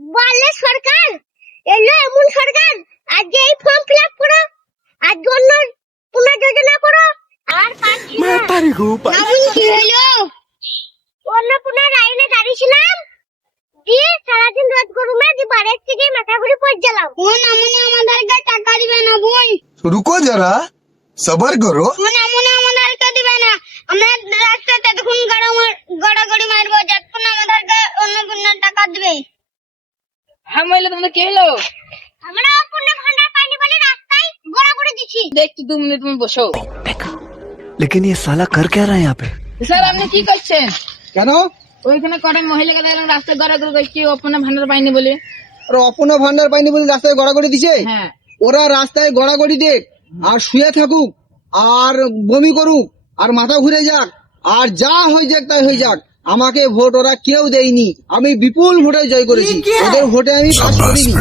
বললে সরকার এলো এমন সরকার আজকে এই ফর্ম ফিল আপ করো, আজকে অন্য পুনর্যোজনা করো, আর পাচ্ছি না। এমন কি হলো? অন্য পুনরায়নে দাঁড়িয়েছিলাম, দিয়ে সারাদিন রোদ গরমে দিয়ে বাড়ির থেকে মাথা ঘুরে পড়ে গেলাম। ও নামুনি আমাদেরকে টাকা দিবে না বোন। रुको जरा सबर करो। ও নামুনি আমাদেরকে দিবে না, আমরা রাস্তাতে তখন গড়াগড়ি মারবো, যতক্ষণ আমাদেরকে অন্য পুনর টাকা দিবে। হ্যাঁ মহিলা, তোমাদের কি হলো? আমরা পূর্ণ ভান্ডার পাইনি বলে রাস্তায় গড়াগড়ি দিচ্ছি। দেখছি 2 মিনিট, তুমি বসো। लेकिन ये साला कर क्या रहा है यहाँ पे? স্যার আপনি কি করছেন? কেন? ওইখানে কটা মহিলাকে দেখলাম রাস্তায় গড়াগড়ি করছি, অপনা ভান্ডার পাইনি বলে। আর অপূর্ণ ভান্ডার পাইনি বলে রাস্তায় গড়াগড়ি দিছে। হ্যাঁ, ওরা রাস্তায় গড়াগড়ি দেখ আর শুয়ে থাকুক আর বমি করুক আর মাথা ঘুরে যাক আর যা হয়ে যাক তাই হয়ে যাক, আমাকে ভোট ওরা কেউ দেয়নি। আমি বিপুল ভোটে জয় করেছি, ওদের ভোটে আমি পাস করিনি।